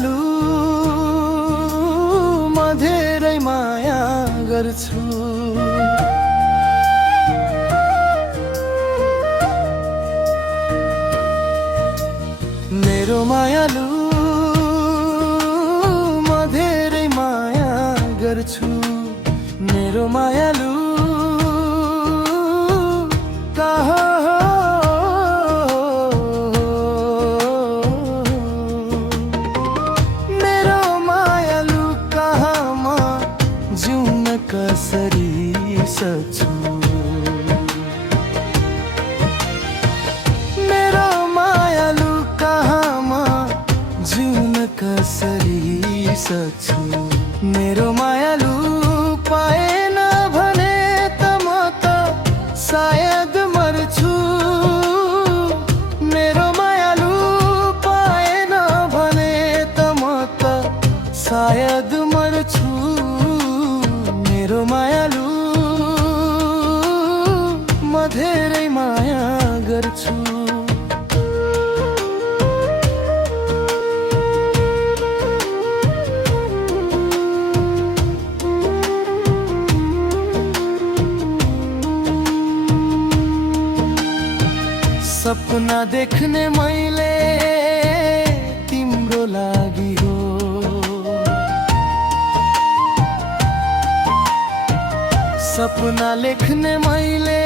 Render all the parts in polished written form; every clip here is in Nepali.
मायालु म धेरै माया गर्छु। मेरो मायालु म धेरै माया गर्छु। मेरो मायालु कहाँ हो? मेरो मायालु कहाँमा जिउन कसरी सक्छु? मेरो मायालु कहाँमा जिउन कसरी सक्छु? मेरो मायालु पाएन भने त म त सायद मर्छु। मेरो मायालु पाएन भने त म त सायद मर्छु। मेरो मायालु म धेरै माया गर्छु। सपना देख्ने मैले तिम्रो लागि हो। सपना लेख्ने मैले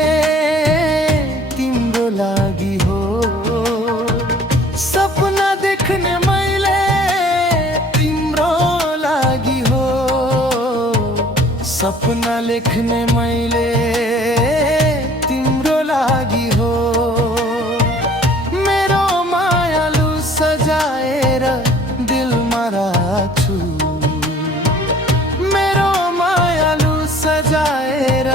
तिम्रो लागि हो। सपना देख्ने मैले तिम्रो लागि हो। सपना लेख्ने मैले तिम्रो लागि हो। सजाएर दिलमा राख्छु। मेरो मायालु सजाएर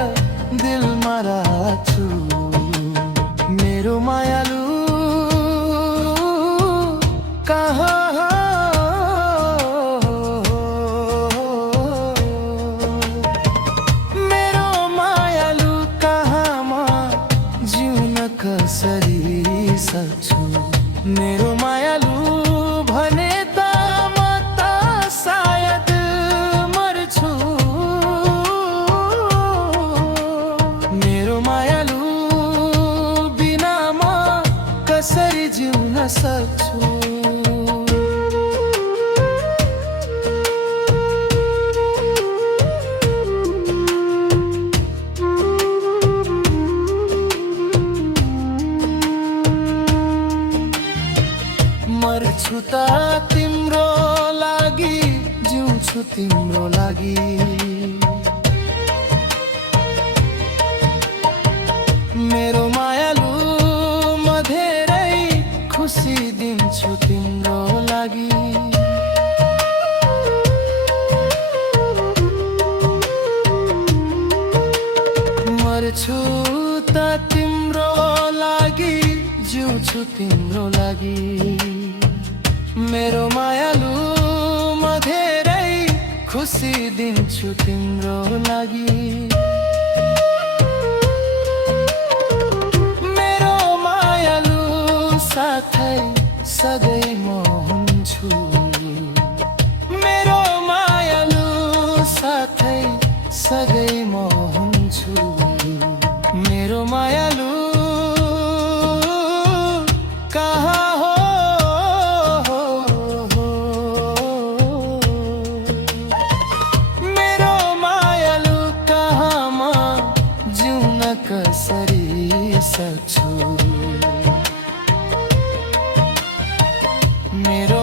दिलमा राख्छु। मेरो मायालु कहाँ हो? मेरो मायालु कहाँमा जिउन कसरी सक्छु? मेरो मायालु भने त म त सायद मर्छु। मेरो मायालु बिना म कसरी जिउन सक्छु? मर्छु त तिम्रो लागि, जिउँछु तिम्रो लागि। मेरो मायालु म धेरै खुसी दिन्छु तिम्रो लागि। मर्छु त तिम्रो लागि, जिउँछु तिम्रो लागि। मेरो मायालु म धेरै खुसी दिन्छु तिम्रो लागि। मेरो मायालु साथै सधैँ म हुन्छु। मेरो मायालु साथै सधैँ म हुन्छु। मेरो मायालु कहाँ हो? कसरी सक्छु? मेरो